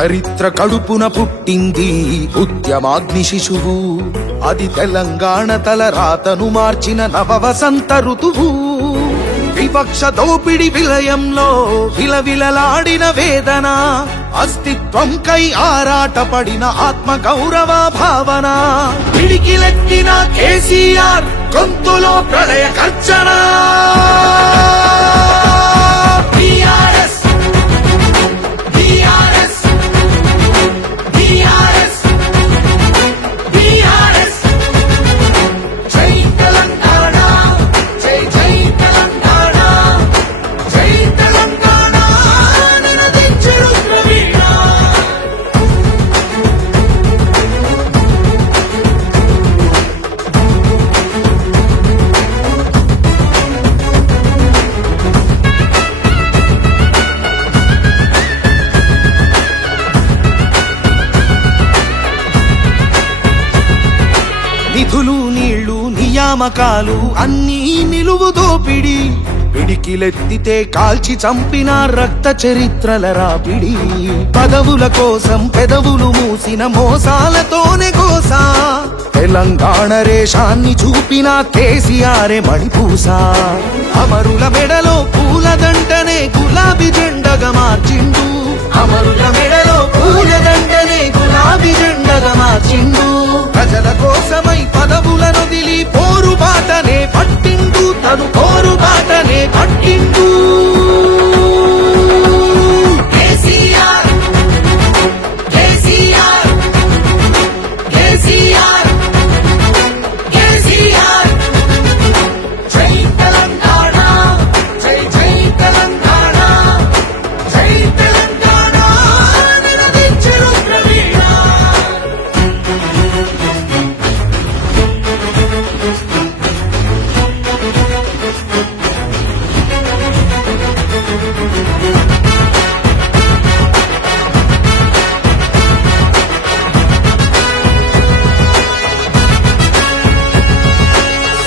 చరిత్ర కడుపున పుట్టింది ఉద్యమాగ్ని శిశువు. అది తెలంగాణ తలరాతను మార్చిన నవవసంత ఋతువు. వివక్ష దోపిడి విలయంలో విలవిలలాడిన వేదన, అస్తిత్వం కై ఆరాటపడిన ఆత్మ గౌరవ భావన. పిడికిలెత్తిన కేసీఆర్ గొంతులో ప్రళయ గర్జన. నిధులు నీళ్లు నియామకాలు అన్నీ నిలువు దోపిడి. పిడికిలెత్తితే కాల్చి చంపిన రక్త చరిత్రల రాపిడి. పదవుల కోసం పెదవులు మూసిన మోసాలతోనే గోసా. తెలంగాణ రేషాన్ని చూపిన కేసీఆర్ మణిపూస. అమరుల మెడలో పూలదండనే గులాబీ జెండగా మార్చిండు. అమరుల మెడలో పూలదండనే గులాబీ జెండగా మార్చిండు. ప్రజల కోసమై పదవులను దిలి పోరుబాటనే పట్టిండు. తను పోరుబాటనే పట్టిండు. కేసీఆర్ కేసీఆర్ కేసీఆర్ కేసీఆర్. జై తెలంగాణ జై జై తెలంగాణ జై తెలంగాణ నినదించెను ప్రవీణ.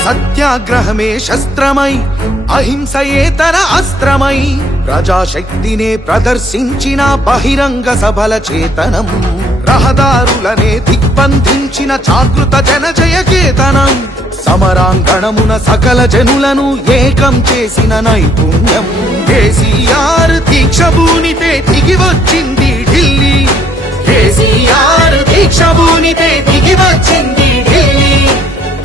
సత్యాగ్రహమే శస్త్రమై అహింసయే తన అస్త్రమై ప్రజాశక్తినే ప్రదర్శించిన బహిరంగ సభల చేతనం. రహదారులనే దిగ్బంధించిన జాగృత జనజయ కేతనం. సమరాంగణమున సకల జనులను ఏకం చేసిన నైపుణ్యం. కేసీఆర్ దీక్ష భూనితే దిగి వచ్చింది ఢిల్లీ. కేసీఆర్ దీక్ష భూనితే దిగి వచ్చింది ఢిల్లీ.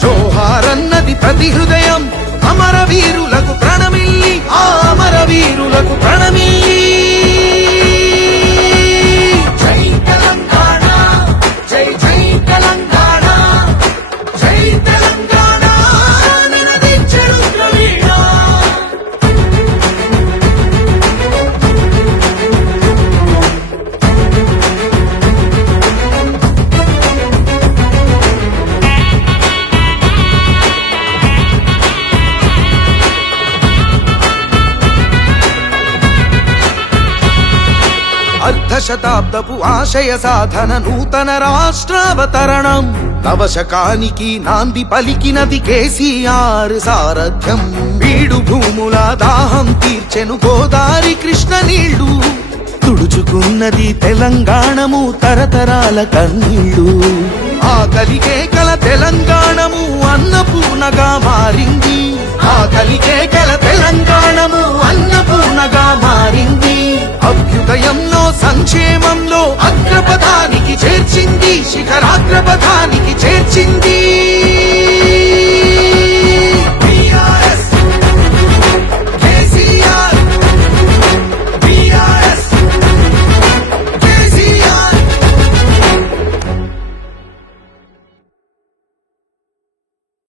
జోహారన్నది ప్రతి హృదయం అమరవీరులకు ప్రణమిల్లి. ఆ అమరవీరులకు ప్రణమిల్లి. జై తెలంగాణ జై జై తెలంగాణ జై తెలంగాణ నినదించెను ప్రవీణ. అర్ధశతాబ్దపు ఆశయ సాధన నూతన రాష్ట్రావతరణం. నవశకానికి నాంది పలికినది కేసీఆర్ సారథ్యం. బీడు భూముల దాహం తీర్చెను గోదారి కృష్ణ నీళ్లు. తుడుచుకున్నది తెలంగాణము తరతరాల కన్నీళ్లు. ఆకలికే కల తెలంగాణము అన్నపూర్ణగా మారింది. ఆకలికే కల తెలంగాణము అన్నపూర్ణగా మారింది. అభ్యుదయంలో సంక్షేమంలో అగ్రపథాన్ని